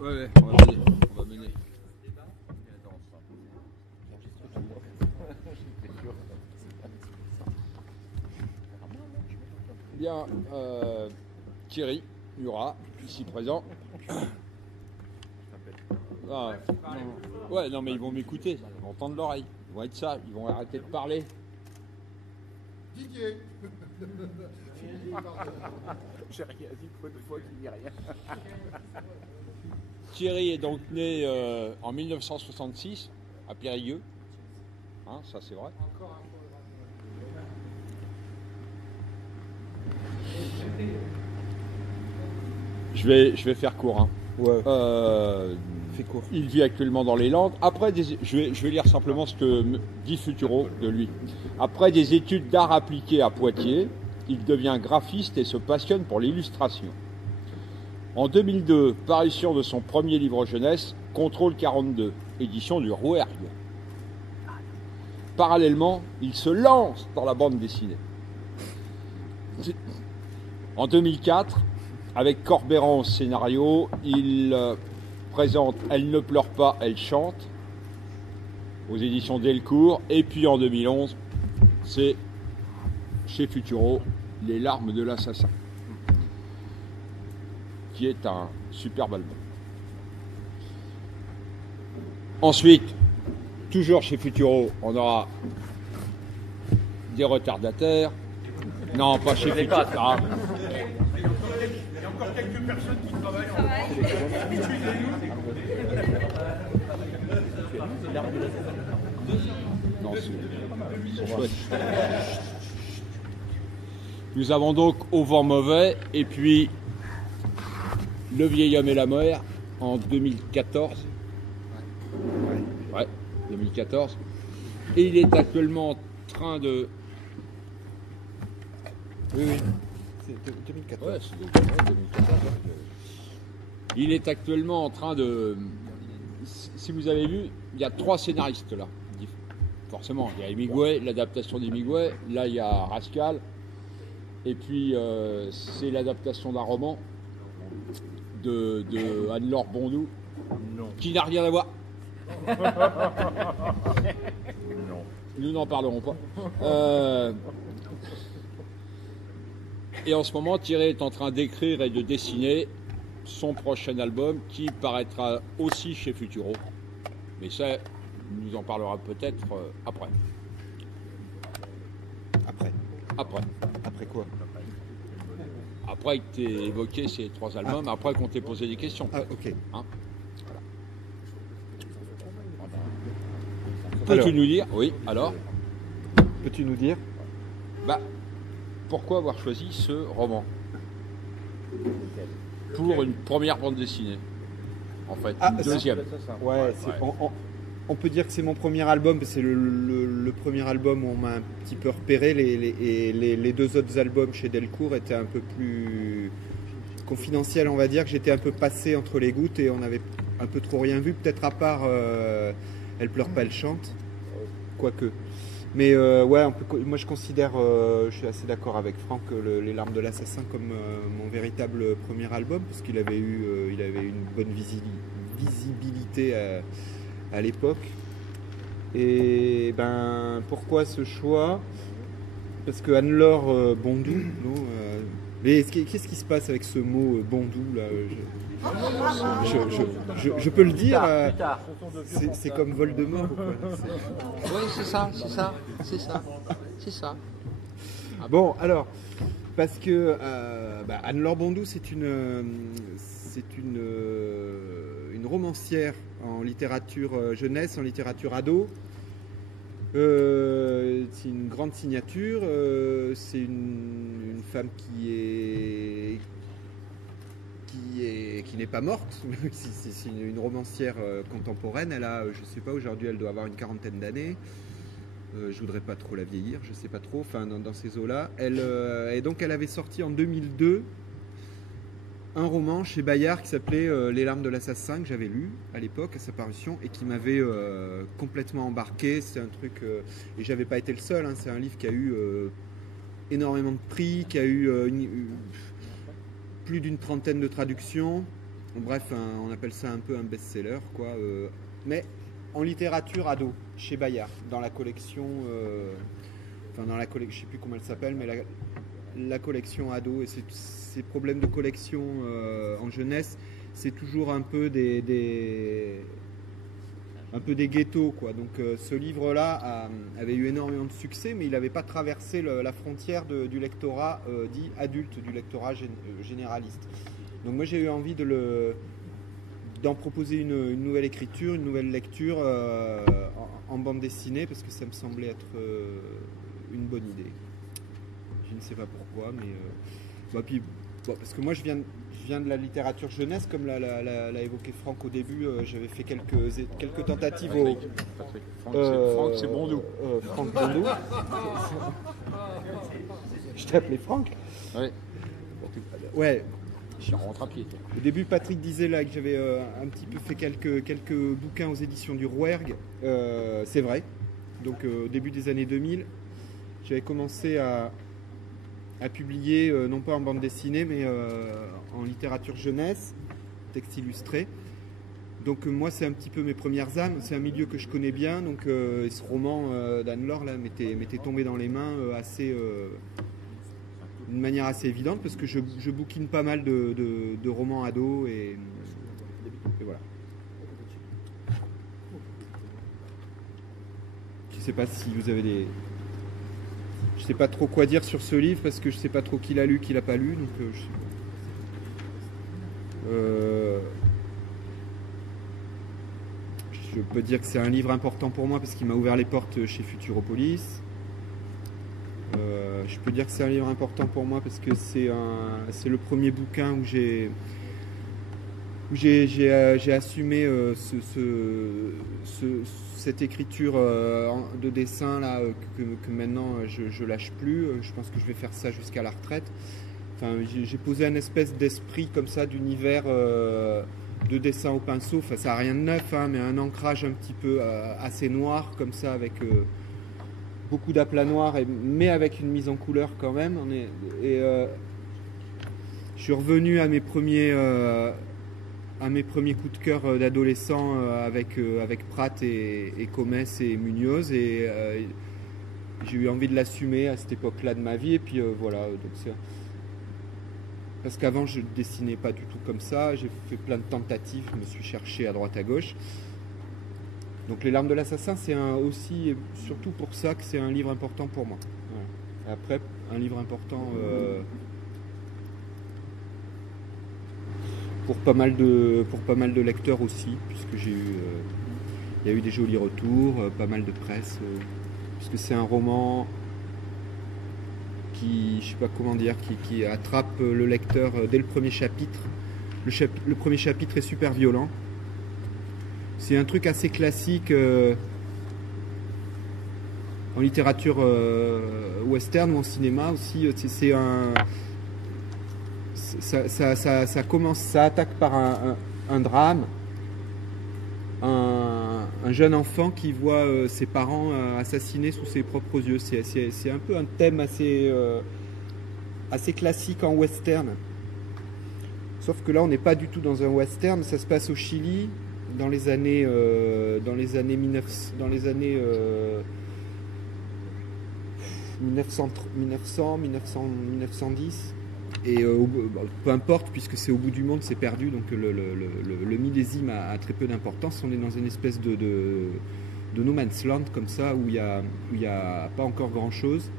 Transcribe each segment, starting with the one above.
Ouais, on va mener. On va mener. Bien, Thierry Murat, ici présent. Ah, non. Ouais, non, mais ils vont m'écouter, ils vont tendre l'oreille, ils vont être ça, ils vont arrêter de parler. Didier. J'ai rien dit pour une fois qu'il dit rien. Thierry est donc né en 1966 à Périgueux. Hein, ça c'est vrai. Je vais faire court. Hein. Ouais. Fais court. Il vit actuellement dans les Landes. Après je vais lire simplement ce que dit Futuro de lui. Après des études d'art appliqué à Poitiers, il devient graphiste et se passionne pour l'illustration. En 2002, parution de son premier livre jeunesse, Contrôle 42, édition du Rouergue. Parallèlement, il se lance dans la bande dessinée. En 2004, avec Corbéran au scénario, il présente Elle ne pleure pas, elle chante aux éditions Delcourt. Et puis en 2011, c'est chez Futuro, Les larmes de l'assassin, qui est un superbe album. Ensuite, toujours chez Futuro, on aura des retardataires. Non, pas chez Futuro. Ah. Il y a encore quelques personnes qui travaillent Non, c'est chouette. Nous avons donc Au vent mauvais et puis Le vieil homme et la mer en 2014. Ouais, 2014. Et il est actuellement en train de... Oui. C'est 2014. Ouais, c'est 2014. Il est actuellement en train de... Si vous avez vu, il y a 3 scénaristes là. Forcément, il y a Hemingway, l'adaptation d'Hemingway. Là, il y a Rascal. Et puis, c'est l'adaptation d'un roman de Anne-Laure Bondou, qui n'a rien à voir. Non. Nous n'en parlerons pas. Et en ce moment, Thierry est en train d'écrire et de dessiner son prochain album qui paraîtra aussi chez Futuro. Mais ça, il nous en parlera peut-être après. Après quoi? Après que tu aies évoqué ces 3 albums, après qu'on t'ait posé des questions. Ah, ok. Hein, voilà. Peux-tu nous dire? Oui, alors Peux-tu nous dire? Pourquoi avoir choisi ce roman pour une première bande dessinée? En fait, une deuxième. Ouais, on peut dire que c'est mon premier album, parce que c'est le premier album où on m'a un petit peu repéré. Les 2 autres albums chez Delcourt étaient un peu plus confidentiels, on va dire, que j'étais un peu passé entre les gouttes et on avait un peu trop rien vu, peut-être à part Elle pleure pas, elle chante, quoique. Mais ouais, moi je considère, je suis assez d'accord avec Franck, Les larmes de l'assassin comme mon véritable premier album, parce qu'il avait eu une bonne visibilité à l'époque. Et ben pourquoi ce choix? Parce que Anne-Laure Bondou, mais qu'est-ce qui se passe avec ce mot Bondou là? Je peux le dire, c'est comme Voldemort. Oui, c'est ça. Bon, alors, parce que Anne-Laure Bondou, c'est une romancière en littérature jeunesse, en littérature ado. C'est une grande signature. C'est une femme qui n'est pas morte. C'est une romancière contemporaine. Elle a, je sais pas, aujourd'hui elle doit avoir une 40aine d'années. Je voudrais pas trop la vieillir, je sais pas trop, enfin dans ces eaux-là. Et donc elle avait sorti en 2002 un roman chez Bayard qui s'appelait Les larmes de l'assassin, que j'avais lu à l'époque à sa parution et qui m'avait complètement embarqué. C'est un truc, et j'avais pas été le seul, hein. C'est un livre qui a eu énormément de prix, qui a eu plus d'une 30aine de traductions. Bref, on appelle ça un peu un best-seller, quoi. Mais en littérature ado, chez Bayard, dans la collection, enfin dans la collection, je sais plus comment elle s'appelle, mais la collection ado. Et ces problèmes de collection en jeunesse, c'est toujours un peu des ghettos, quoi. Donc ce livre-là avait eu énormément de succès, mais il n'avait pas traversé la frontière du lectorat dit adulte, du lectorat généraliste. Donc moi j'ai eu envie d'en proposer une nouvelle écriture, une nouvelle lecture en bande dessinée, parce que ça me semblait être une bonne idée. Je ne sais pas pourquoi, mais parce que moi je viens de la littérature jeunesse, comme l'a évoqué Franck au début. J'avais fait quelques tentatives Franck, c'est Bondou. Franck Bondou. Je t'ai appelé Franck. Ouais. Ouais. Je rentre à pied. Au début, Patrick disait là que j'avais un petit peu fait quelques bouquins aux éditions du Rouergue. C'est vrai. Donc au début des années 2000, j'avais commencé à publier, non pas en bande dessinée, mais en littérature jeunesse, texte illustré. Donc moi, c'est un petit peu mes premières âmes. C'est un milieu que je connais bien. Donc et ce roman d'Anne-Laure là m'était tombé dans les mains d'une manière assez évidente, parce que je bouquine pas mal de romans ados et voilà. Je sais pas si vous avez des... Je sais pas trop quoi dire sur ce livre, parce que je sais pas trop qui l'a lu, qui l'a pas lu, donc je peux dire que c'est un livre important pour moi parce qu'il m'a ouvert les portes chez Futuropolis. Je peux dire que c'est un livre important pour moi parce que c'est le premier bouquin où j'ai assumé cette écriture de dessin là, que maintenant je lâche plus. Je pense que je vais faire ça jusqu'à la retraite. Enfin, j'ai posé un espèce d'esprit comme ça d'univers de dessin au pinceau. Enfin, ça n'a rien de neuf, hein, mais un ancrage un petit peu assez noir comme ça, avec beaucoup d'aplats noirs, mais avec une mise en couleur quand même. Je suis revenu à mes premiers coups de cœur d'adolescent avec Pratt et Comès et Munoz, et j'ai eu envie de l'assumer à cette époque-là de ma vie. Et puis voilà, donc parce qu'avant je ne dessinais pas du tout comme ça. J'ai fait plein de tentatives, je me suis cherché à droite à gauche. Donc Les Larmes de l'assassin, c'est aussi et surtout pour ça que c'est un livre important pour moi. Voilà. Après, un livre important pour pas mal de lecteurs aussi, puisque il y a eu des jolis retours, pas mal de presse, puisque c'est un roman qui, je sais pas comment dire, qui attrape le lecteur dès le premier chapitre. Le premier chapitre est super violent. C'est un truc assez classique en littérature western ou en cinéma aussi. Ça attaque par un drame, un jeune enfant qui voit ses parents assassinés sous ses propres yeux. C'est un peu un thème assez classique en western. Sauf que là, on n'est pas du tout dans un western. Ça se passe au Chili dans les années 1910. Et peu importe, puisque c'est au bout du monde, c'est perdu, donc le millésime a très peu d'importance. On est dans une espèce de no man's land comme ça, où il y a pas encore grand chose,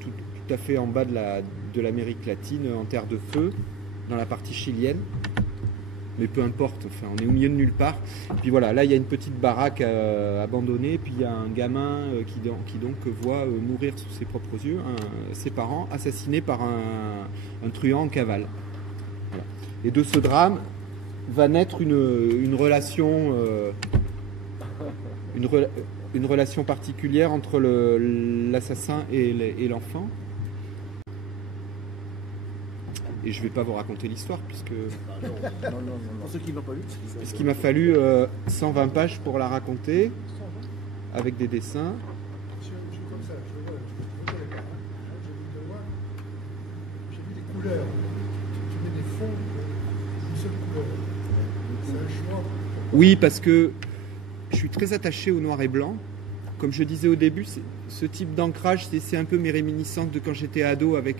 tout à fait en bas de l'Amérique latine, en terre de feu, dans la partie chilienne. Mais peu importe, enfin, on est au milieu de nulle part. Puis voilà, là il y a une petite baraque abandonnée, puis il y a un gamin qui donc voit mourir sous ses propres yeux ses parents assassinés par un truand en cavale. Voilà. Et de ce drame va naître une relation particulière entre l'assassin et l'enfant. Et je ne vais pas vous raconter l'histoire, puisque... Pour ceux qui ne l'ont pas lu. Puisqu'il m'a fallu 120 pages pour la raconter, avec des dessins. Je suis comme ça, je ne connais pas. J'ai vu des couleurs, tu mets des fonds, seule couleur. C'est un choix. Oui, parce que je suis très attaché au noir et blanc. Comme je disais au début, ce type d'ancrage, c'est un peu mes réminiscences de quand j'étais ado avec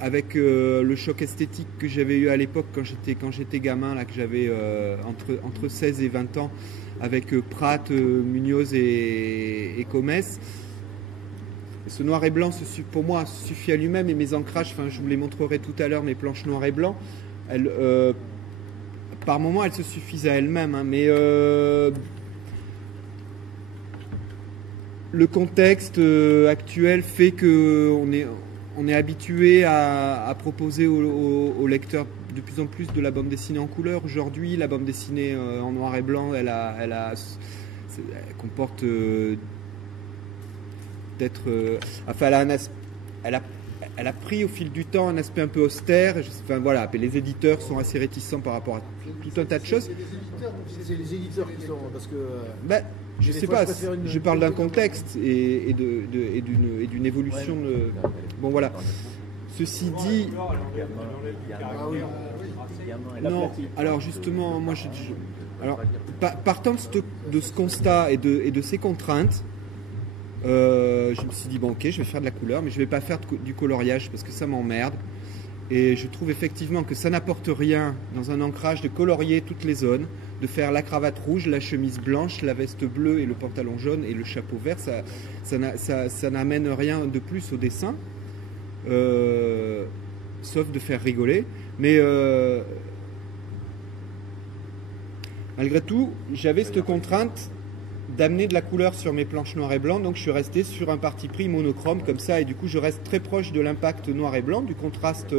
avec le choc esthétique que j'avais eu à l'époque quand j'étais gamin, là, que j'avais entre 16 et 20 ans, avec Pratt, Munoz et Comès. Ce noir et blanc, pour moi, suffit à lui-même, et mes ancrages, je vous les montrerai tout à l'heure, mes planches noir et blanc, par moments, elles se suffisent à elles-mêmes, hein, mais le contexte actuel fait qu'on est habitué à proposer aux lecteurs de plus en plus de la bande dessinée en couleur. Aujourd'hui, la bande dessinée en noir et blanc, elle comporte elle a pris au fil du temps un aspect un peu austère. Voilà, les éditeurs sont assez réticents par rapport à tout un tas de choses. C'est les éditeurs qui sont... Parce que... je sais pas, je parle d'un contexte et d'une évolution. Bon, voilà. Ceci dit... Non, alors justement, moi, partant de ce constat et de ces contraintes, je me suis dit, bon, ok, je vais faire de la couleur, mais je vais pas faire du coloriage parce que ça m'emmerde. Et je trouve effectivement que ça n'apporte rien dans un ancrage de colorier toutes les zones, de faire la cravate rouge, la chemise blanche, la veste bleue et le pantalon jaune et le chapeau vert. Ça n'amène rien de plus au dessin, sauf de faire rigoler. Mais malgré tout, j'avais cette contrainte d'amener de la couleur sur mes planches noir et blanc, donc je suis resté sur un parti pris monochrome comme ça, et du coup je reste très proche de l'impact noir et blanc, du contraste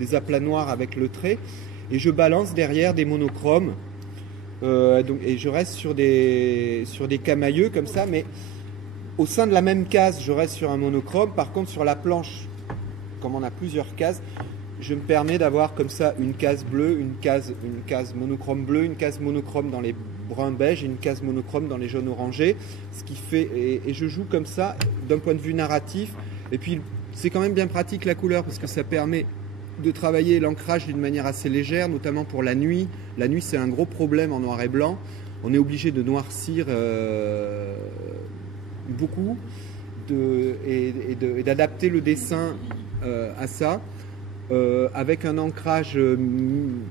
des aplats noirs avec le trait, et je balance derrière des monochromes, et je reste sur des camailleux comme ça, mais au sein de la même case je reste sur un monochrome. Par contre sur la planche, comme on a plusieurs cases, je me permets d'avoir comme ça une case bleue, une case monochrome bleu, une case monochrome dans les bruns beige et une case monochrome dans les jaunes orangés, ce qui fait, et je joue comme ça d'un point de vue narratif. Et puis c'est quand même bien pratique la couleur parce que ça permet de travailler l'ancrage d'une manière assez légère, notamment pour la nuit. La nuit, c'est un gros problème en noir et blanc. On est obligé de noircir beaucoup et d'adapter le dessin à ça. Avec un ancrage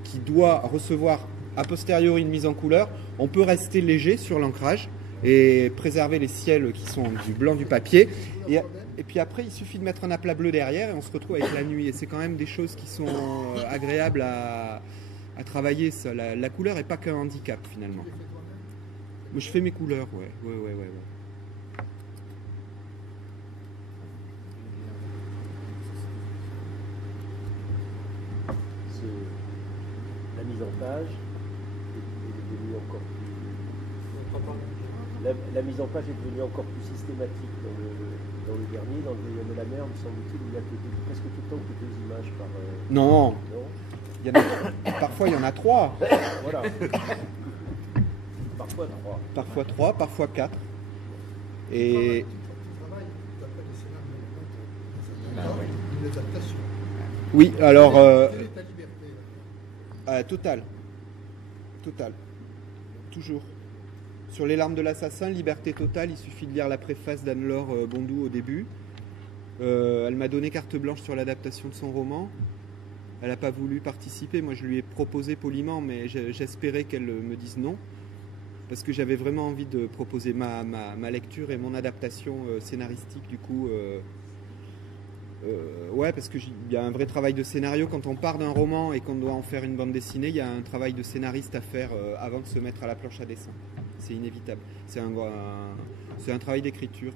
qui doit recevoir a posteriori une mise en couleur, on peut rester léger sur l'ancrage et préserver les ciels qui sont du blanc du papier. Et puis après, il suffit de mettre un aplat bleu derrière et on se retrouve avec la nuit. Et c'est quand même des choses qui sont agréables à travailler. Ça. La couleur n'est pas qu'un handicap finalement. Moi, je fais mes couleurs, ouais. La mise en page est devenue encore plus... La mise en page est devenue encore plus systématique dans le dernier, dans le Vieil de la mer, me semble-t-il, il y a presque tout le temps que 2 images par... Non. Parfois il y en a 3. Voilà. Parfois 3. Parfois 3, parfois 4. Et... Une adaptation. Oui, alors... Quelle est ta liberté Total. Toujours. Sur Les Larmes de l'Assassin, liberté totale, il suffit de lire la préface d'Anne-Laure Bondou au début. Elle m'a donné carte blanche sur l'adaptation de son roman. Elle n'a pas voulu participer. Moi, je lui ai proposé poliment, mais j'espérais qu'elle me dise non. Parce que j'avais vraiment envie de proposer ma lecture et mon adaptation scénaristique, du coup... ouais, parce qu'il y a un vrai travail de scénario. Quand on part d'un roman et qu'on doit en faire une bande dessinée, il y a un travail de scénariste à faire avant de se mettre à la planche à dessin. C'est inévitable. C'est un travail d'écriture,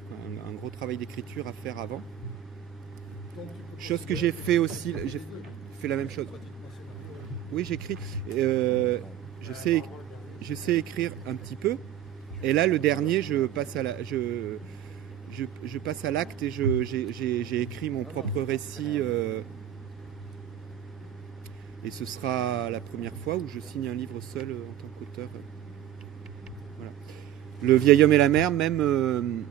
un gros travail d'écriture à faire avant. Chose que j'ai fait aussi. J'ai fait la même chose. Oui, j'écris. Je sais écrire un petit peu. Et là, le dernier, je passe à l'acte et j'ai écrit mon propre récit et ce sera la première fois où je signe un livre seul en tant qu'auteur. Voilà. Le Vieil homme et la mer, même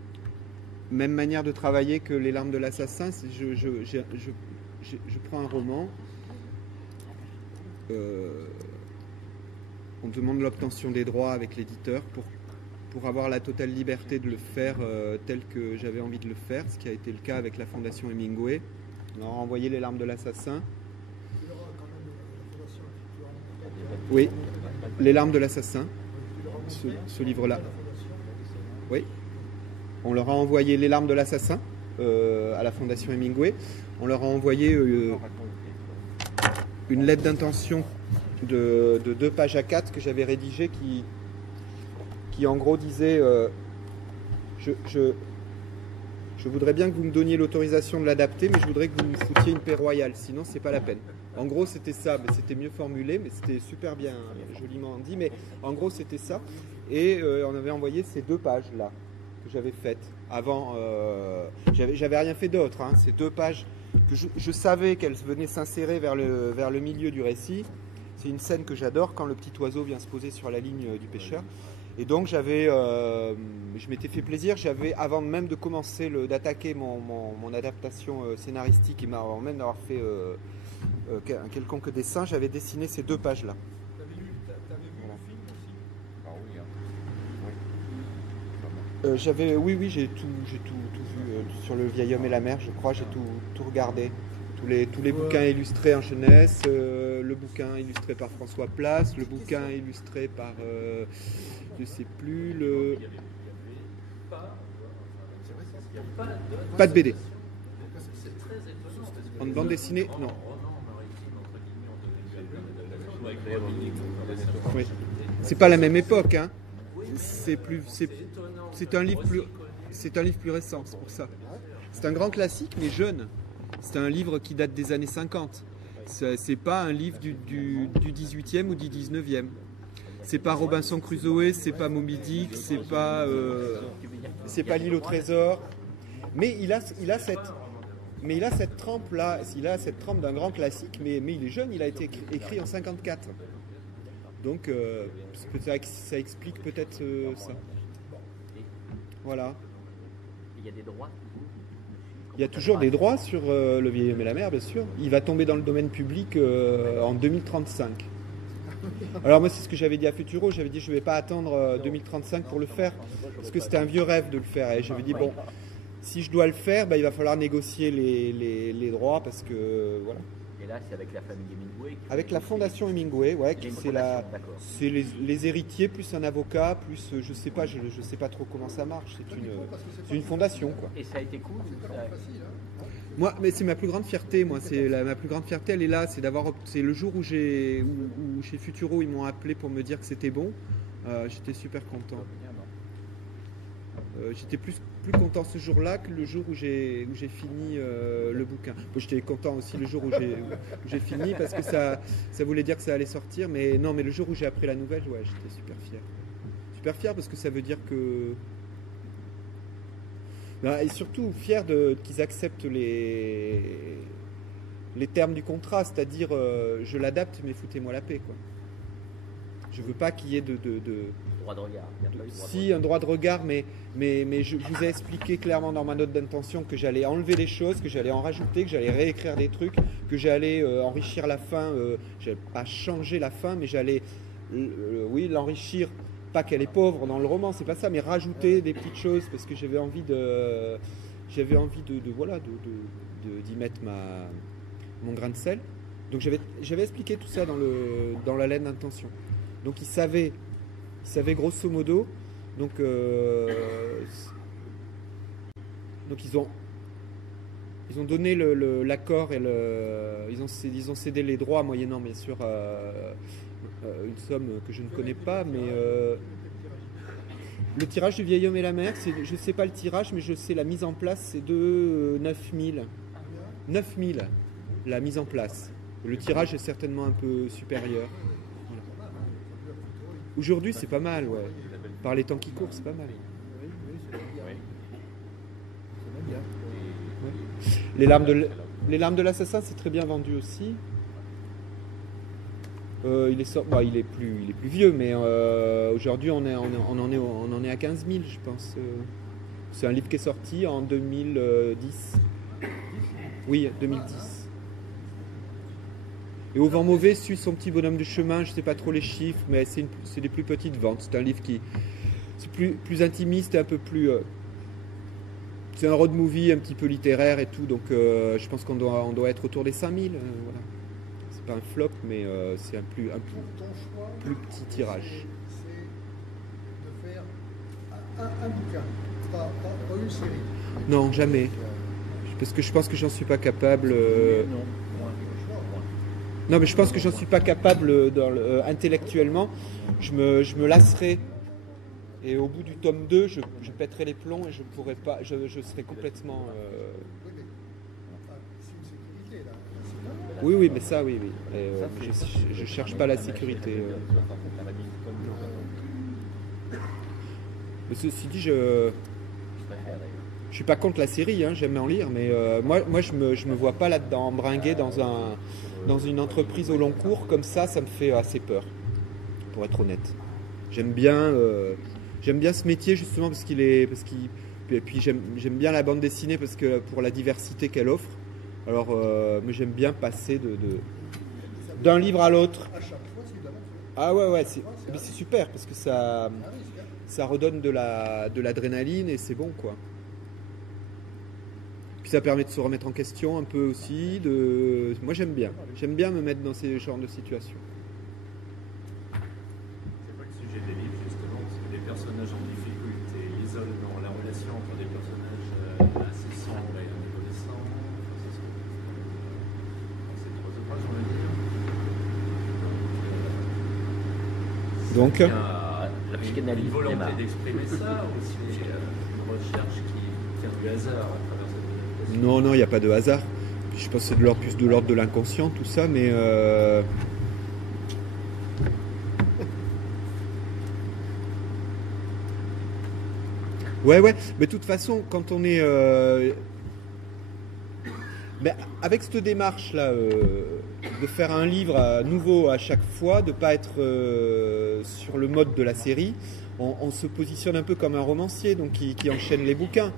manière de travailler que Les Larmes de l'Assassin. Je prends un roman, on demande l'obtention des droits avec l'éditeur pour avoir la totale liberté de le faire tel que j'avais envie de le faire, ce qui a été le cas avec la Fondation Hemingway. On leur a envoyé Les Larmes de l'Assassin. Oui, Les Larmes de l'Assassin, ce livre-là. Oui. On leur a envoyé Les Larmes de l'Assassin à la Fondation Hemingway. On leur a envoyé une lettre d'intention de 2 pages à 4 que j'avais rédigée qui en gros disait je voudrais bien que vous me donniez l'autorisation de l'adapter, mais je voudrais que vous me foutiez une paix royale, sinon c'est pas la peine. En gros c'était ça, mais c'était mieux formulé, mais c'était super bien, joliment dit, mais en gros c'était ça. Et on avait envoyé ces 2 pages là que j'avais faites avant, j'avais rien fait d'autre, hein. Ces 2 pages que je savais qu'elles venaient s'insérer vers le milieu du récit. C'est une scène que j'adore quand le petit oiseau vient se poser sur la ligne du pêcheur. Et donc je m'étais fait plaisir, avant même de commencer d'attaquer mon adaptation scénaristique et avant même d'avoir fait un quelconque dessin, j'avais dessiné ces 2 pages-là. T'avais vu le film aussi? Ah oui, hein. Oui, j'ai tout vu sur Le Vieil Homme et la Mer, je crois, j'ai tout regardé. Tous les bouquins illustrés en jeunesse, le bouquin illustré par François Place, le bouquin illustré par, je sais plus, pas de BD. En bande dessinée, non. Oui. C'est pas la même époque, hein. C'est un livre plus récent, c'est pour ça. C'est un grand classique, mais jeune. C'est un livre qui date des années 50. C'est pas un livre du 18e ou du 19e. C'est pas Robinson Crusoe, c'est pas Moby Dick, c'est pas L'île au trésor. Mais il a cette trempe là, il a cette trempe d'un grand classique, mais il est jeune, il a été écrit en 54. Donc ça explique peut-être ça. Voilà. Il y a des droits. Il y a toujours des droits sur Le Vieil Homme et la Mer, bien sûr. Il va tomber dans le domaine public en 2035. Alors moi, c'est ce que j'avais dit à Futuro. J'avais dit je ne vais pas attendre 2035 pour le faire, parce que c'était un vieux rêve de le faire. Et j'avais dit, bon, si je dois le faire, il va falloir négocier les droits, parce que, voilà. Et là, c'est avec la famille Hemingway. Avec la Fondation Hemingway, ouais, c'est les héritiers, plus un avocat, plus, je sais pas trop comment ça marche. C'est une fondation, quoi. Et ça a été cool. Moi, mais c'est ma plus grande fierté. Moi, ma plus grande fierté, elle est là. C'est le jour où chez Futuro, ils m'ont appelé pour me dire que c'était bon. J'étais super content. J'étais plus content ce jour-là que le jour où j'ai fini le bouquin. Bon, j'étais content aussi le jour où j'ai fini, parce que ça voulait dire que ça allait sortir. Mais non, mais le jour où j'ai appris la nouvelle, ouais, j'étais super fier. Super fier parce que ça veut dire que... Et surtout fier qu'ils acceptent les termes du contrat, c'est-à-dire je l'adapte, mais foutez-moi la paix, quoi. Je veux pas qu'il y ait droit de regard. Un droit de regard, mais je vous ai expliqué clairement dans ma note d'intention que j'allais enlever des choses, que j'allais en rajouter, que j'allais réécrire des trucs, que j'allais enrichir la fin, j'allais pas changer la fin, mais j'allais l'enrichir, pas qu'elle est pauvre dans le roman, c'est pas ça, mais rajouter des petites choses, parce que j'avais envie d'y mettre mon grain de sel. Donc j'avais expliqué tout ça dans la lettre d'intention. Donc ils savaient grosso modo. Donc ils ont donné l'accord et ils ont cédé les droits moyennant bien sûr une somme que je ne connais pas, mais le tirage du Vieil Homme et la Mer, je ne sais pas le tirage, mais je sais la mise en place, c'est de 9000. 9000 la mise en place. Le tirage est certainement un peu supérieur. Voilà. Aujourd'hui, c'est pas mal, ouais. Par les temps qui courent, c'est pas mal. Les larmes de l'assassin, c'est très bien vendu aussi. Il est plus vieux, mais aujourd'hui on en est à 15 000, je pense. C'est un livre qui est sorti en 2010. Oui, 2010. Et Au vent mauvais suit son petit bonhomme de chemin, je ne sais pas trop les chiffres, mais c'est des plus petites ventes. C'est un livre c'est plus intimiste et un peu plus... c'est un road movie un petit peu littéraire et tout, donc je pense qu'on doit être autour des 5000. Voilà. C'est pas un flop, mais c'est un plus petit tirage. C'est de faire un bouquin, pas une série. Non, jamais. Parce que je pense que j'en suis pas capable. Non, mais je pense que j'en suis pas capable intellectuellement. Je me lasserai. Et au bout du tome 2, je pèterai les plombs et je pourrais pas. Je serai complètement. Oui, mais c'est une sécurité là. Oui, mais ça, oui. Et, je cherche pas la sécurité. Mais ceci dit, je suis pas contre la série, hein, j'aime en lire, mais moi je me vois pas là-dedans, embringuer dans une entreprise au long cours, comme ça me fait assez peur, pour être honnête. J'aime bien ce métier justement et puis j'aime bien la bande dessinée parce que pour la diversité qu'elle offre. Alors, mais j'aime bien passer d'un livre à l'autre. À chaque fois, c'est de la même chose. Ah ouais, c'est super parce que ça redonne de l'adrénaline et c'est bon quoi. Puis ça permet de se remettre en question un peu aussi. Moi j'aime bien me mettre dans ces genres de situations. C'est pas le sujet des livres justement, parce que des personnages en difficulté, l'isolement, la relation entre des personnages assez sombres et adolescents, c'est trois ouvrages on va dire. Donc, Il y a La psychanalyse, une volonté Emma. d'exprimer ça, ou c'est une recherche qui tient du hasard à travers cette adaptation? non, il n'y a pas de hasard. Je pense que c'est plus de l'ordre de l'inconscient tout ça, mais ouais, mais de toute façon, quand on est mais avec cette démarche là, de faire un livre nouveau à chaque fois, de ne pas être sur le mode de la série, on se positionne un peu comme un romancier, donc qui enchaîne les bouquins.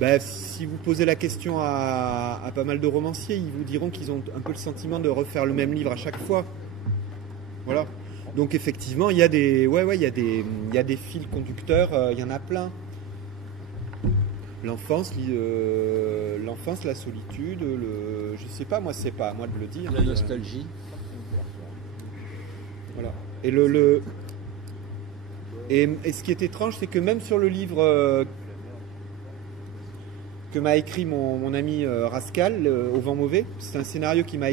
Ben, si vous posez la question à pas mal de romanciers, ils vous diront qu'ils ont un peu le sentiment de refaire le même livre à chaque fois. Voilà. Donc effectivement, il y a des fils conducteurs, il y en a plein. L'enfance, la solitude, je sais pas, moi c'est pas à moi de le dire. La nostalgie. Voilà. Et ce qui est étrange, c'est que même sur le livre que m'a écrit mon ami Rascal, Au vent mauvais, c'est un scénario qu'il a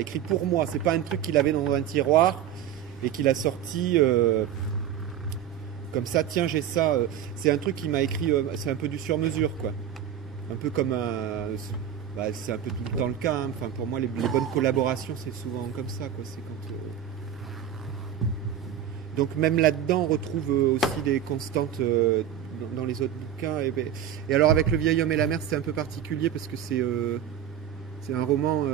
écrit pour moi. C'est pas un truc qu'il avait dans un tiroir et qu'il a sorti comme ça. Tiens, j'ai ça. C'est un truc qu'il m'a écrit. C'est un peu du sur-mesure, quoi. Un peu comme c'est un peu tout le temps le cas. Hein. Enfin, pour moi, les bonnes collaborations, c'est souvent comme ça, quoi. C'est quand donc même là-dedans, on retrouve aussi des constantes dans les autres bouquins. Et alors avec Le vieil homme et la mer, c'est un peu particulier parce que c'est un roman.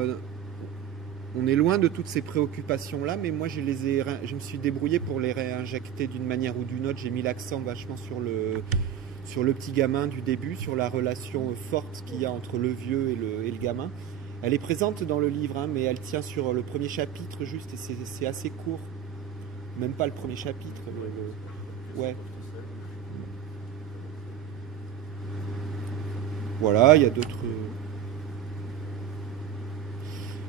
On est loin de toutes ces préoccupations-là, mais moi je me suis débrouillé pour les réinjecter d'une manière ou d'une autre. J'ai mis l'accent vachement sur le petit gamin du début, sur la relation forte qu'il y a entre le vieux et le gamin. Elle est présente dans le livre, hein, mais elle tient sur le premier chapitre juste, et c'est assez court. Même pas le premier chapitre. Ouais. Voilà, il y a d'autres...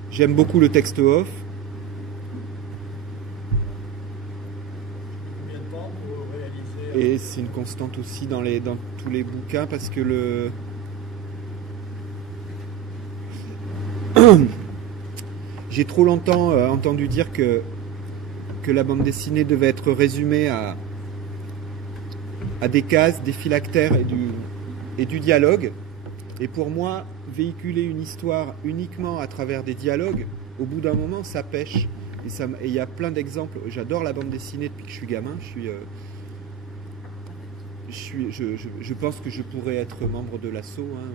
J'aime beaucoup le texte off. Combien de temps pour réaliser Et c'est une constante aussi dans tous les bouquins parce que j'ai trop longtemps entendu dire que la bande dessinée devait être résumée à des cases, des phylactères et du dialogue. Et pour moi, véhiculer une histoire uniquement à travers des dialogues, au bout d'un moment, ça pêche. Et il y a plein d'exemples. J'adore la bande dessinée depuis que je suis gamin. Je pense que je pourrais être membre de l'assaut. Hein,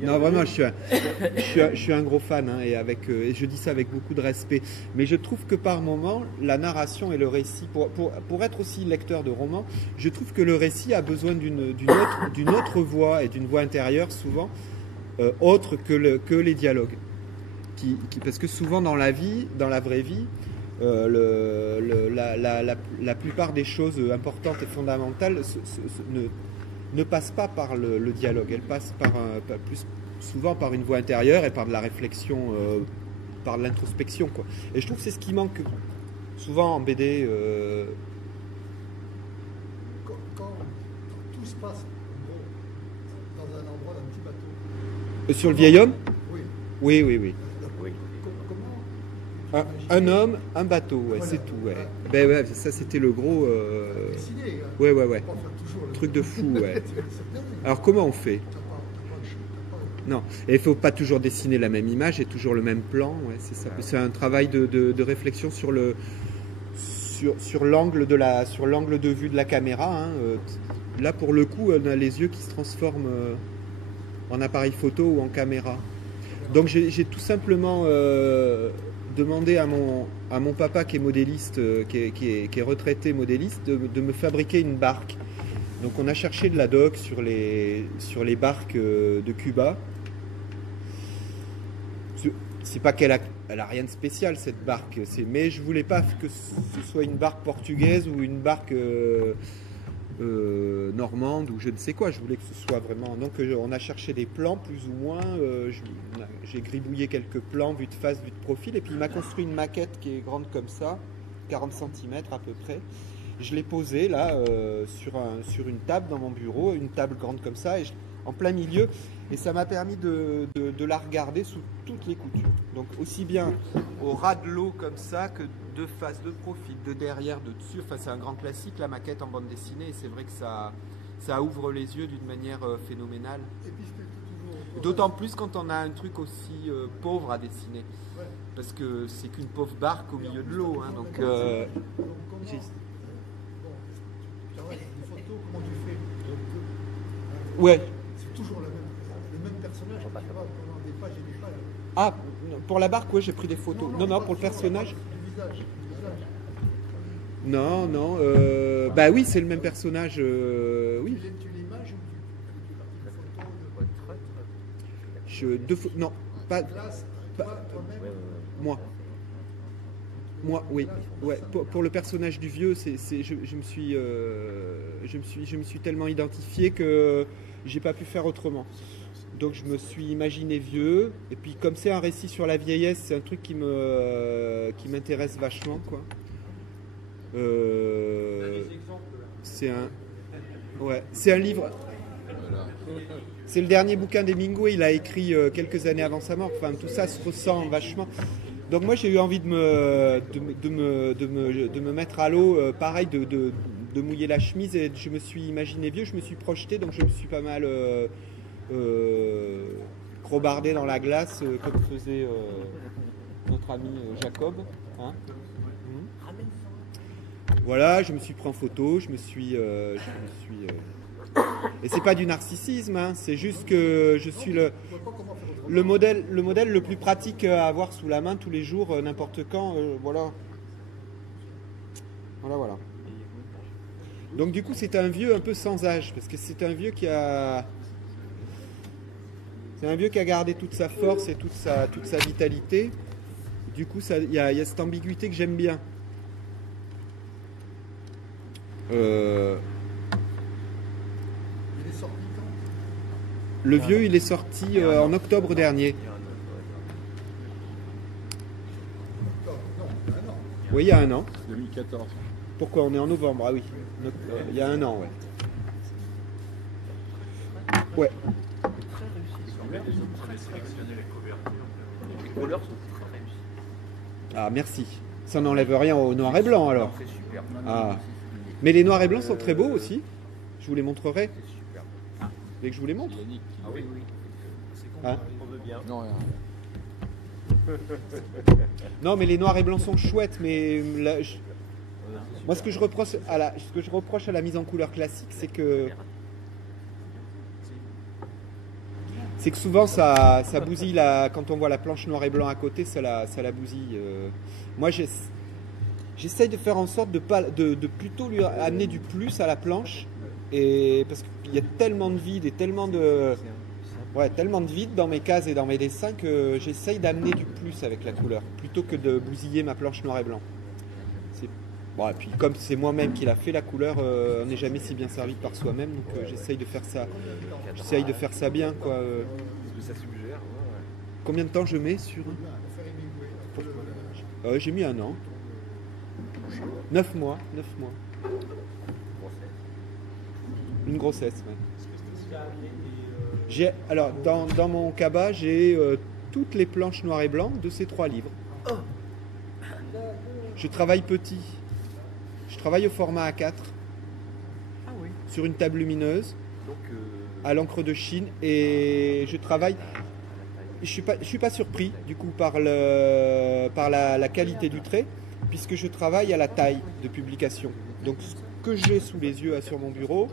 non, vraiment, je suis un gros fan. Hein, et je dis ça avec beaucoup de respect. Mais je trouve que par moment, la narration et le récit, pour être aussi lecteur de romans, je trouve que le récit a besoin d'une autre voix et d'une voix intérieure, souvent, autre que les dialogues. parce que souvent dans la vie, dans la vraie vie, la plupart des choses importantes et fondamentales ne passent pas par le dialogue. Elles passent plus souvent par une voie intérieure et par de la réflexion, par de l'introspection, quoi. Et je trouve que c'est ce qui manque souvent en BD. Quand tout se passe en gros, dans un endroit d'un petit bateau. Sur le vieil homme? Oui. Oui, oui, oui. Comment Un homme, un bateau, ouais, Voilà. c'est tout. Ouais. Voilà. Ben ouais, ça c'était le gros dessiner, hein. ouais. Faut pas faire toujours le Truc de fou, ouais. C'est bien, mais Alors comment on fait? t'as pas- Non, et il faut pas toujours dessiner la même image et toujours le même plan, ouais, c'est ça. C'est un travail de réflexion sur l'angle de vue de la caméra, hein. Là pour le coup, on a les yeux qui se transforment en appareil photo ou en caméra. Donc j'ai tout simplement demandé à mon papa qui est modéliste, qui est retraité modéliste, de me fabriquer une barque. Donc on a cherché de la doc sur les barques de Cuba. C'est pas qu'elle a rien de spécial cette barque, mais je voulais pas que ce soit une barque portugaise ou une barque normande ou je ne sais quoi. Je voulais que ce soit vraiment. Donc on a cherché des plans plus ou moins. J'ai gribouillé quelques plans, vue de face, vue de profil, et puis il m'a construit une maquette qui est grande comme ça, 40 cm à peu près. Je l'ai posée là sur une table dans mon bureau, une table grande comme ça, en plein milieu, et ça m'a permis de la regarder sous toutes les coutures. Donc aussi bien au ras de l'eau comme ça que de face, de profil, de derrière, de dessus. Enfin, c'est un grand classique la maquette en bande dessinée, et c'est vrai que ça ouvre les yeux d'une manière phénoménale. Et puis c'était toujours. D'autant plus quand on a un truc aussi pauvre à dessiner, Ouais. parce que c'est qu'une pauvre barque au milieu de l'eau, hein, donc. Donc, comment, j'ai- bon, tu vois, les photos, comment tu fais? Ouais. C'est toujours le même personnage que tu vois pendant des pages et des pages. Ah, pour la barque, ouais, j'ai pris des photos. Non, pour le personnage. Du visage. Non, bah oui, c'est le même personnage. Oui. Tu l'images ou tu fais une photo Non, pas de glace, pas- toi-même? moi. Moi, oui. Ouais. Pour le personnage du vieux, je me suis tellement identifié que j'ai pas pu faire autrement. Donc je me suis imaginé vieux. Et puis comme c'est un récit sur la vieillesse, c'est un truc qui m'intéresse vachement, quoi. C'est un livre. Voilà. C'est le dernier bouquin d'Hemingway, il a écrit quelques années avant sa mort. Enfin, tout ça se ressent vachement. Donc moi j'ai eu envie de me mettre à l'eau, pareil, de mouiller la chemise, et je me suis imaginé vieux, je me suis projeté, donc je me suis pas mal crobardé dans la glace, comme faisait notre ami Jacob. Hein. Voilà, je me suis pris en photo, et c'est pas du narcissisme, hein, c'est juste que je suis le modèle le plus pratique à avoir sous la main tous les jours, n'importe quand, voilà. Voilà. Donc du coup, c'est un vieux un peu sans âge, parce que c'est un vieux qui a gardé toute sa force et toute sa vitalité. Du coup, il y a cette ambiguïté que j'aime bien. Il est sorti quand? Le vieux, il est sorti en octobre dernier. Non, un an. Oui, il y a un an. 2014. Pourquoi? On est en novembre, ah oui. Il y a un an, ouais. Ouais. Les couleurs sont très réussies. Ah, merci. Ça n'enlève rien au noir et blanc, alors. C'est super. Ah. Mais les noirs et blancs sont très beaux aussi. Je vous les montrerai. C'est super. Vous voulez que je vous les montre? Yannick. Ah oui. Hein? On veut bien. Non, rien. Non, mais les noirs et blancs sont chouettes, mais moi, ce que je reproche à la mise en couleur classique, c'est que souvent ça bousille quand on voit la planche noir et blanc à côté, ça la bousille. Moi, j'essaye de faire en sorte de plutôt lui amener du plus à la planche, et parce qu'il y a tellement de vide et tellement de Ouais, tellement de vide dans mes cases et dans mes dessins que j'essaye d'amener du plus avec la couleur, plutôt que de bousiller ma planche noir et blanc. Bon, et puis comme c'est moi-même qui l'a fait, la couleur, on n'est jamais si bien servi que par soi-même, donc j'essaye de faire ça bien, quoi. Parce que ça suggère. Combien de temps je mets sur... J'ai mis 1 an. 9 mois. Une grossesse, ouais. Alors, dans mon cabas, j'ai toutes les planches noires et blancs de ces 3 livres. Je travaille petit. Je travaille au format A4 sur une table lumineuse, à l'encre de Chine, et je travaille. Je suis pas surpris du coup par la qualité du trait, puisque je travaille à la taille de publication. Donc ce que j'ai sous les yeux sur mon bureau,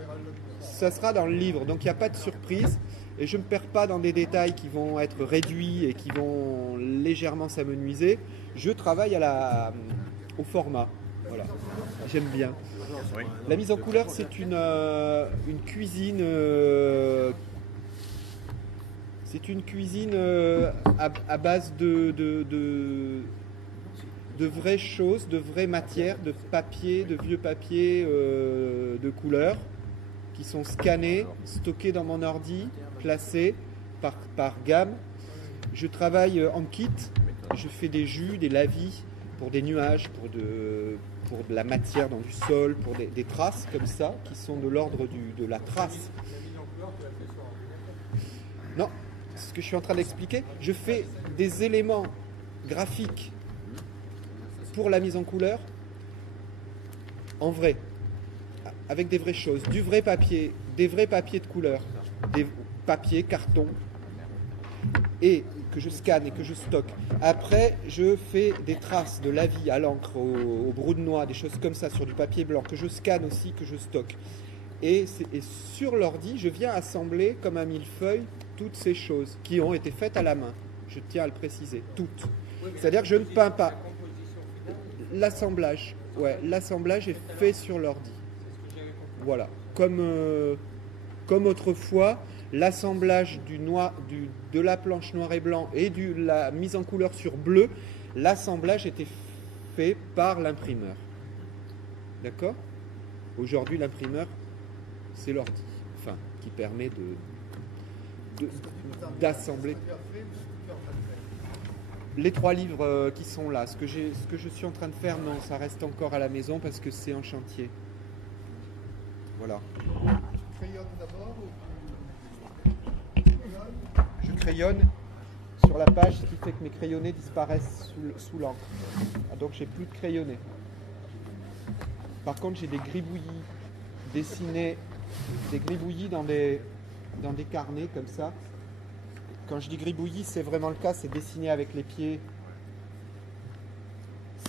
ça sera dans le livre. Donc il n'y a pas de surprise et je ne me perds pas dans des détails qui vont être réduits et qui vont légèrement s'amenuiser. Je travaille au format. Voilà. J'aime bien. La mise en couleur, c'est une cuisine. C'est une cuisine à base de vraies choses, de vraies matières, de papier, de vieux papiers de couleur qui sont scannés, stockés dans mon ordi, classés par gamme. Je travaille en kit, je fais des jus, des lavis pour des nuages, pour de la matière dans du sol, pour des traces comme ça, qui sont de l'ordre de la trace. Non, c'est ce que je suis en train d'expliquer. Je fais des éléments graphiques pour la mise en couleur en vrai, avec des vraies choses, du vrai papier, des vrais papiers de couleur, des papiers, carton, et que je scanne et que je stocke. Après, je fais des traces de lavis à l'encre, au brou de noix, des choses comme ça sur du papier blanc, que je scanne aussi, que je stocke. Et sur l'ordi, je viens assembler comme un millefeuille toutes ces choses qui ont été faites à la main. Je tiens à le préciser, toutes. C'est-à-dire que je ne peins pas. L'assemblage est fait sur l'ordi. Voilà. Comme autrefois, l'assemblage de la planche noir et blanc et la mise en couleur sur bleu, l'assemblage était fait par l'imprimeur. D'accord ? Aujourd'hui, l'imprimeur, c'est l'ordi, enfin, qui permet d'assembler. Les 3 livres qui sont là, ce que je suis en train de faire, non, ça reste encore à la maison parce que c'est en chantier. Voilà. Crayonne d'abord Je crayonne sur la page, ce qui fait que mes crayonnés disparaissent sous l'encre. Donc j'ai plus de crayonnés. Par contre, j'ai des gribouillis dessinés, des gribouillis dans des carnets comme ça. Quand je dis gribouillis, c'est vraiment le cas, c'est dessiné avec les pieds.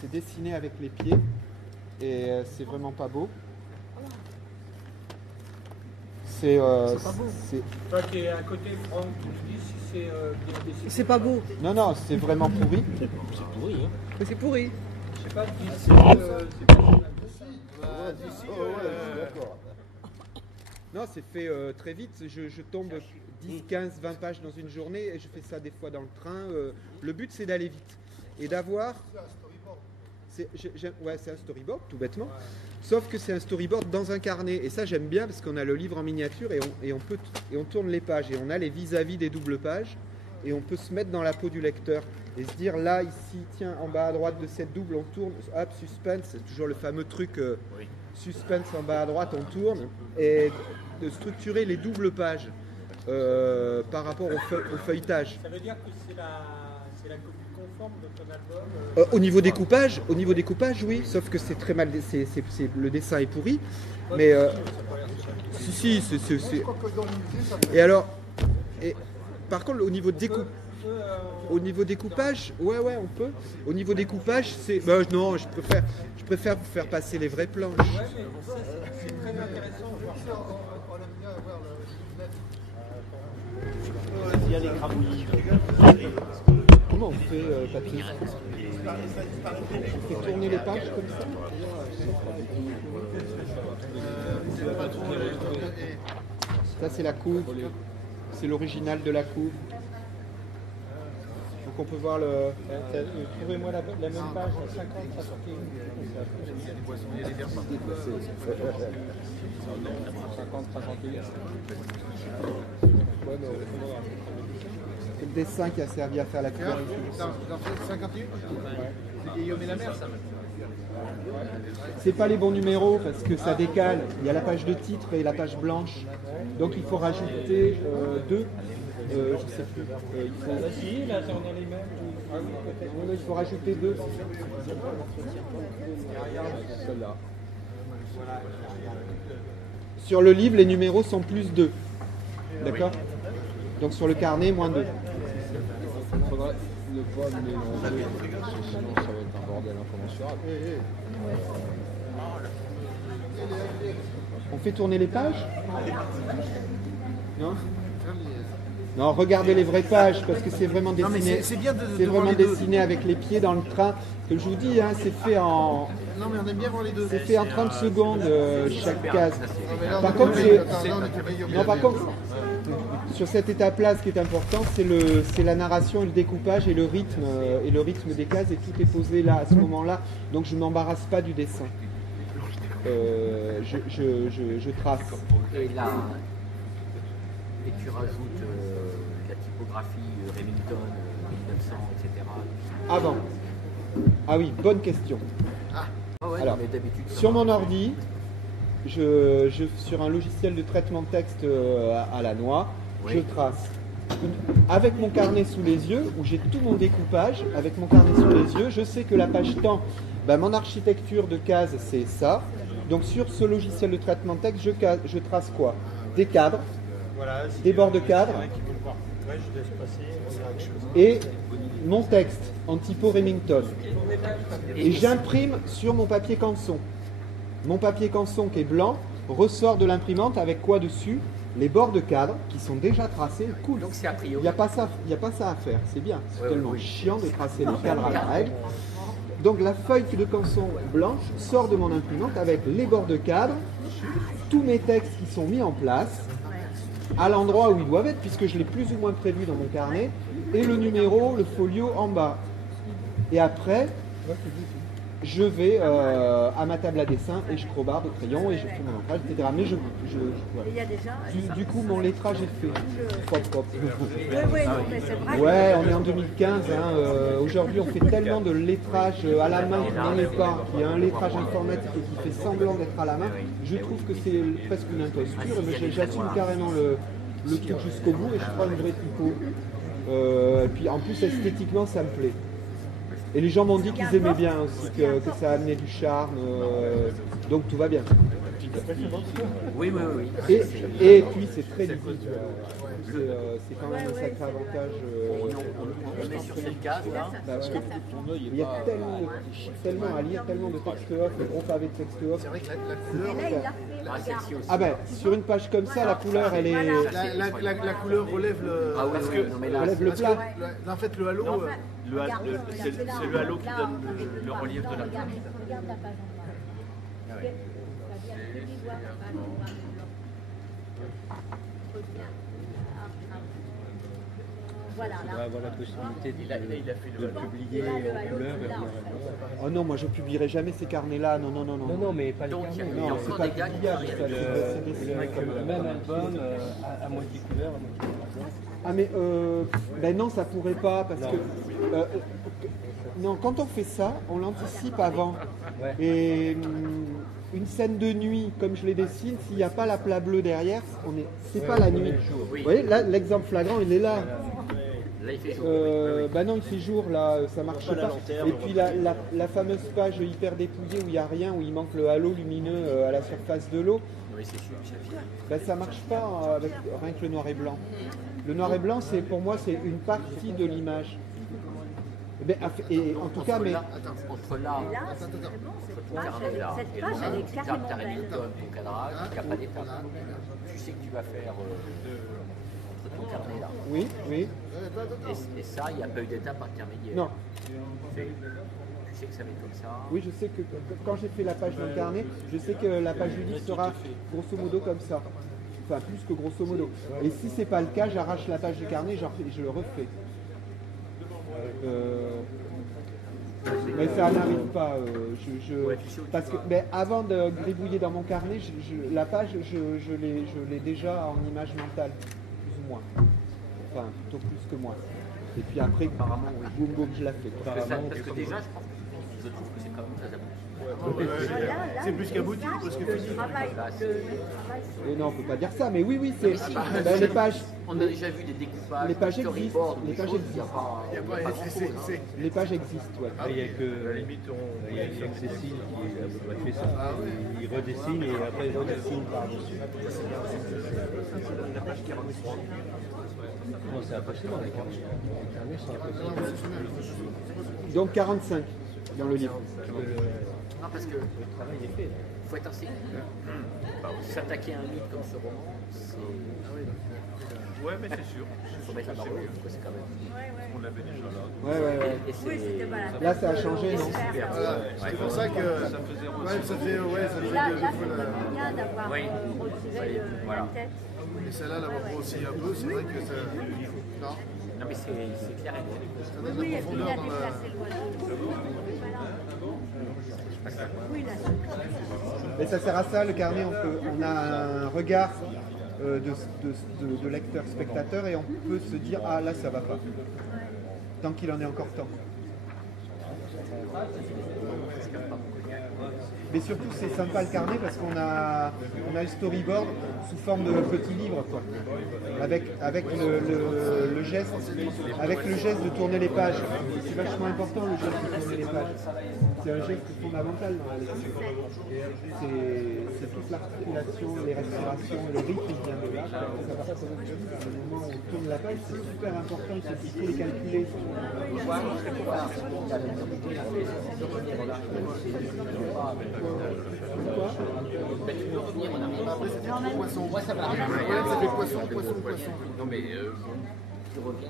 C'est dessiné avec les pieds et c'est vraiment pas beau. C'est pas beau. Toi qui es à côté, Franck, tu me dis si c'est bien dessiné. C'est pas beau. Non, c'est vraiment pourri. C'est pourri, hein. Mais c'est pourri. Je sais pas si c'est pas Non, c'est fait très vite. Je tombe 10, 15, 20 pages dans une journée et je fais ça des fois dans le train. Le but, c'est d'aller vite et d'avoir... C'est un storyboard, tout bêtement. Sauf que c'est un storyboard dans un carnet. Et ça, j'aime bien parce qu'on a le livre en miniature et on tourne les pages. Et on a les vis-à-vis des doubles pages. Et on peut se mettre dans la peau du lecteur. Et se dire, là, ici, tiens, en bas à droite de cette double, on tourne. Hop, suspense. C'est toujours le fameux truc suspense en bas à droite, on tourne. Et de structurer les doubles pages par rapport au feuilletage. Ça veut dire que c'est la copie conforme de ton album Au niveau découpage, oui, sauf que c'est très mal, le dessin est pourri, mais si, c'est. Et alors, par contre, au niveau découpage, ouais, on peut. Au niveau découpage, c'est, non, je préfère vous faire passer les vraies planches. Ouais, mais ça, c'est très intéressant de voir ça. Il y a les crabouillis. Comment on fait, Patrice? On fait tourner les pages comme ça? Ça, c'est la couve. C'est l'original de la couve. Donc on peut voir le... Trouvez-moi la même page, 50, 51. 50, 51. C'est le dessin qui a servi à faire la couverture. Dans 51, c'est Guillaume et la mer, ça. C'est pas les bons numéros parce que ça décale. Il y a la page de titre et la page blanche. Donc il faut rajouter 2. Je sais plus. Il faut... Si, là, on a les mêmes. Ah oui, peut-être. Non, il faut rajouter 2. Celle-là. Sur le livre, les numéros sont plus 2. D'accord? Donc sur le carnet, moins 2. Il faudrait ne pas mélanger, parce que sinon ça va être un bordel incommensurable. On fait tourner les pages? Non? Non, regardez les vraies pages parce que c'est vraiment Non, mais dessiné. c'est bien de C'est voir vraiment les deux. dessiné avec les pieds dans le train. Comme je vous dis, hein, c'est fait en. Non, mais on aime bien voir les deux. C'est fait en 30 secondes chaque case. Par Par contre, c'est. non, par contre, sur cette étape-là, ce qui est important, c'est la narration et le découpage et le rythme des cases et tout est posé là à ce moment-là. Donc je ne m'embarrasse pas du dessin. Je trace. Et là, et tu rajoutes la typographie Remington 1900, etc. Avant. Ah oui, bonne question. Ah ouais, Alors, non, mais d'habitude, ça Sur va. mon ordi, sur un logiciel de traitement de texte à la noix, Oui. je trace avec mon carnet sous les yeux, où j'ai tout mon découpage, avec mon carnet sous les yeux, je sais que la page temps, ben, mon architecture de cases, c'est ça. Donc sur ce logiciel de traitement de texte, je trace quoi? Des cadres, Voilà, des bords de cadre Ouais, je laisse passer. et mon texte en typo Remington. Et j'imprime sur mon papier canson. Mon papier canson qui est blanc ressort de l'imprimante avec quoi dessus? Les bords de cadre qui sont déjà tracés. Cool. Donc c'est a Il priori. n'y a pas ça à faire. C'est bien. C'est Ouais, tellement oui. chiant de tracer les cadres à la règle. Donc la feuille de canson blanche sort de mon imprimante avec les bords de cadre, tous mes textes qui sont mis en place à l'endroit où ils doivent être puisque je l'ai plus ou moins prévu dans mon carnet et le numéro, le folio en bas. Et après, je vais à ma table à dessin et je crobarde au crayon et je fais mon ancrage, etc. Mais voilà. Il y a déjà. Du coup, mon lettrage est fait. Propre. Oui, oui, non, mais c'est vrai. Ouais, on est en 2015. Aujourd'hui, on fait tellement de lettrage à la main qu'il n'en est pas, qu'il y a un lettrage informatique et qui fait semblant d'être à la main. Je trouve que c'est presque une imposture. Mais j'assume carrément le truc jusqu'au bout et je prends une vraie typo. Et puis en plus, esthétiquement, ça me plaît. Et les gens m'ont dit qu'ils aimaient bien aussi, que ça amenait du charme. Donc tout va bien. Oui, oui, oui. Et puis c'est très lisible. C'est quand même un sacré avantage. On est sur cette case là. Bah ouais. Il y a tellement à lire, tellement de texte off, de gros pavés de texte off. C'est vrai que la Et couleur. là, il l'a fait, Ah, regarde. celle-ci aussi. Ah ben, sur une page comme ça, la couleur, elle est... La couleur relève le. Ah oui, parce oui, que- non, mais là, relève le parce que, plat. en fait, le halo. Regarde, c'est le halo qui donne le relief de la Regarde la page en bas. C'est-à-dire que tu vois la page en bas, voilà, là. avoir la possibilité il a fait le publier Là, le en halo, couleur et là, en en noir et blanc. Oh non, moi je publierai jamais ces carnets-là, non. Non, non, mais pas les Donc, il y a- carnets. il y a Non, encore c'est pas des gars qui publiable, travaillent ça, avec c'est Le même album à moitié couleur, à moitié noir et blanc. Ah mais ben non, ça pourrait pas parce que non, quand on fait ça, on l'anticipe avant. Ouais. Et une scène de nuit, comme je les dessine, s'il n'y a pas la plat bleu derrière, c'est pas la nuit. Oui. Vous voyez, là, l'exemple flagrant, il est là. Là, il fait jour. Bah non, il fait jour là, ça marche pas. Et puis la fameuse page hyper dépouillée où il n'y a rien, où il manque le halo lumineux à la surface de l'eau, Oui, c'est sûr, ça vient. bah, ça marche pas avec rien que le noir et blanc. Le noir et blanc, c'est pour moi, c'est une partie de l'image. Et en tout cas, mais Entre là, Et là, c'est très bon, cette ton page, carnet là, cette et page, elle est tu tapes carrément ta belle. Remington, ton cadrage, il n'y a pas d'étape. Tu sais que tu vas faire entre ton carnet là. oui. Et ça, il n'y a pas eu d'étape intermédiaire. Non, Tu sais que ça va être comme ça. oui, je sais que quand j'ai fait la page d'un carnet, je sais que la page du livre sera grosso modo comme ça. enfin plus que grosso modo. Et si c'est pas le cas, j'arrache la page du carnet, je le refais. Mais ça n'arrive pas. Parce que, mais avant de gribouiller dans mon carnet, la page, je l'ai déjà en image mentale, plus ou moins. Enfin, plutôt plus que moi. Et puis après, apparemment, boum boum, je la fais. Parce que déjà, je trouve que c'est quand même très abouti. C'est plus qu'abouti, parce que fini. Et non, on peut pas dire ça, mais oui, c'est les pages. On a déjà vu des découpages, Les pages des existent. storyboards, Les des pages choses, existent. Il y a pas, c'est- Les pages existent, ouais. Il y a que Cécile qui a fait ça. Il redessine et après il redessine par-dessus. Non, c'est impossible les carnets. Les carnets sont impossibles. Donc 45 dans le livre. Non, parce que Le travail est fait. il faut être assez. S'attaquer à un mythe comme ce roman, c'est. Ouais, mais c'est sûr. Il faut mettre la barre haute, quoi, c'est quand même. On l'avait déjà là. Ouais. Et c'est- Oui, c'était pas la peine. Là, ça a changé, non? Voilà. C'est pour ça que. Ça faisait Ouais, ça fait Là, que c'est bien d'avoir Oui. retiré la tête. Et celle-là, la reprend aussi un peu, c'est vrai que ça. Non, Non, mais c'est clair et net. ça donne Oui, de la et puis il a profondeur dans la. déplacé le voisin. Oui, là, Mais ça sert à ça, le carnet, on a un regard de lecteur-spectateur et on peut se dire « Ah, là, ça va pas ». Tant qu'il en est encore temps. Mais surtout, c'est sympa le carnet parce qu'on a le storyboard sous forme de petit livre, quoi. Avec le geste de tourner les pages. C'est vachement important le geste de tourner les pages. C'est un geste fondamental dans la lecture. C'est toute l'articulation, les respirations, le rythme qui vient de là. Le moment où on tourne la page, c'est super important, il faut les calculer. Poisson. Ouais, ça fait poisson. Non, mais tu reviens.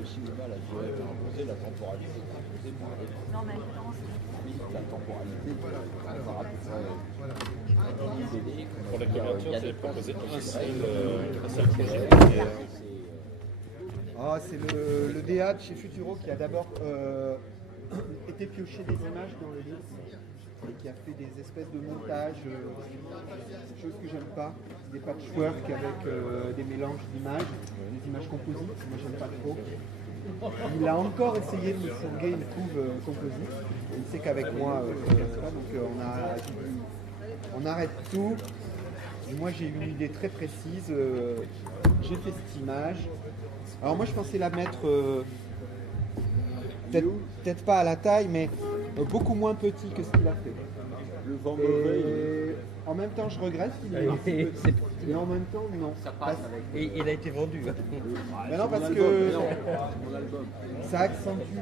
Le cinéma, la durée est imposée, la temporalité est imposée par non, mais attends, la temporalité par à peu près. Pour la couverture, c'est proposé un seul projet. Ah, c'est le DA de chez Futuro qui a d'abord été pioché des images dans le livre et qui a fait des espèces de montages, des choses que j'aime pas, des patchwork avec des mélanges d'images, des images composites, moi j'aime pas trop. Il a encore essayé de me fourguer une couve composite, et il sait qu'avec moi, donc on arrête tout. Et moi j'ai une idée très précise, j'ai fait cette image. Alors moi je pensais la mettre peut-être pas à la taille, mais beaucoup moins petit que ce qu'il a fait. Le vent Et en même temps je regrette qu'il ait fait petit, mais en même temps non. Et il a été vendu. Mais non, parce que ça accentue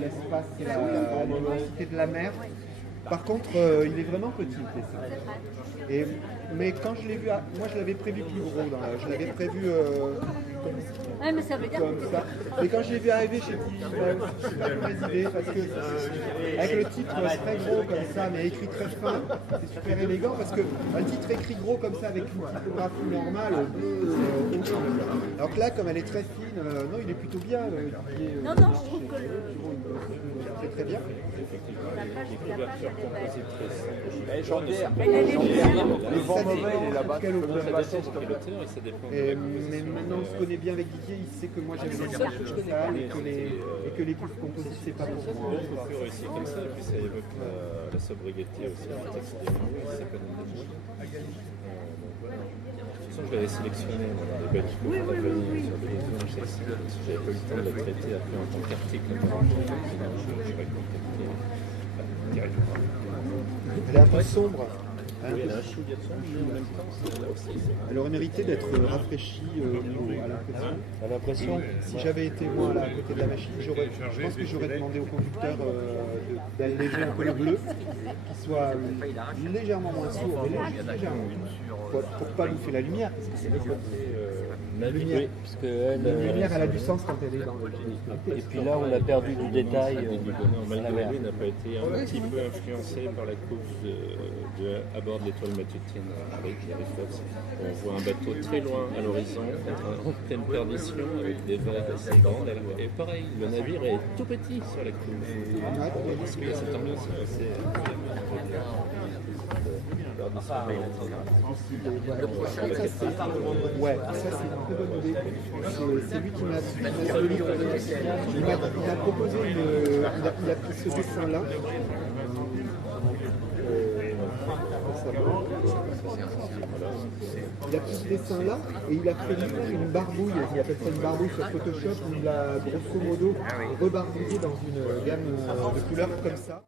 l'espace et la diversité de la mer. Par contre, il est vraiment petit le dessin. Mais quand je l'ai vu, moi je l'avais prévu plus gros, je l'avais prévu ouais, mais ça veut dire comme ça. Et quand je l'ai vu arriver, j'ai dit, c'est pas une mauvaise idée, parce que avec le titre très gros comme ça, mais écrit très fin, c'est super élégant, parce qu'un titre écrit gros comme ça, avec une typographie normale, c'est aucun. Alors que là, comme elle est très fine, non, il est plutôt bien. Non, je trouve que c'est très bien. la page, elle est Jean-Pierre, belle. le vent mauvais, il est là-bas. Quel auteur Et ça dépend. Mais maintenant on se connaît bien avec Didier, il sait que moi j'aime bien ça et que les couches composites c'est pas pour moi. Il faut réussir comme ça, et puis ça évoque la sobriété aussi du texte des mots, et ça connaît les mots. Donc voilà. De toute façon, je l'avais sélectionné dans les bêtes que vous avez données sur les images sexy, parce que j'avais pas eu le temps de la traiter après en tant qu'article interactif, sinon je vais contacter directement. Elle est un peu sombre. Oui, elle a un chou de son, mais en même temps, là aussi. Elle aurait mérité d'être rafraîchie à l'impression. Si j'avais été moi là à côté de la machine, je pense que j'aurais demandé au conducteur d'alléger un peu le bleu, qu'il soit légèrement moins sourd, mais légèrement, pour pas bouffer la lumière. Parce que c'est la lumière. Oui, parce que elle, La lumière, elle a du sens quand elle est dans le. et puis là, on a perdu du détail. Malgré lui n'a pas été un petit peu influencé par la coupe de Aborder bord de l'étoile matutine avec Gary Fox. On voit un bateau très loin à l'horizon, en pleine perdition, avec des vagues assez grandes. Et pareil, le navire est tout petit sur la coule. Parce qu'il y a cette ambiance assez... Ouais, ça c'est une très bonne idée. C'est lui qui m'a proposé il a pris ce dessin-là. Il a pris ce dessin-là et il a fait une barbouille, il appelle ça une barbouille sur Photoshop, où il a grosso modo rebarbouillé dans une gamme de couleurs comme ça.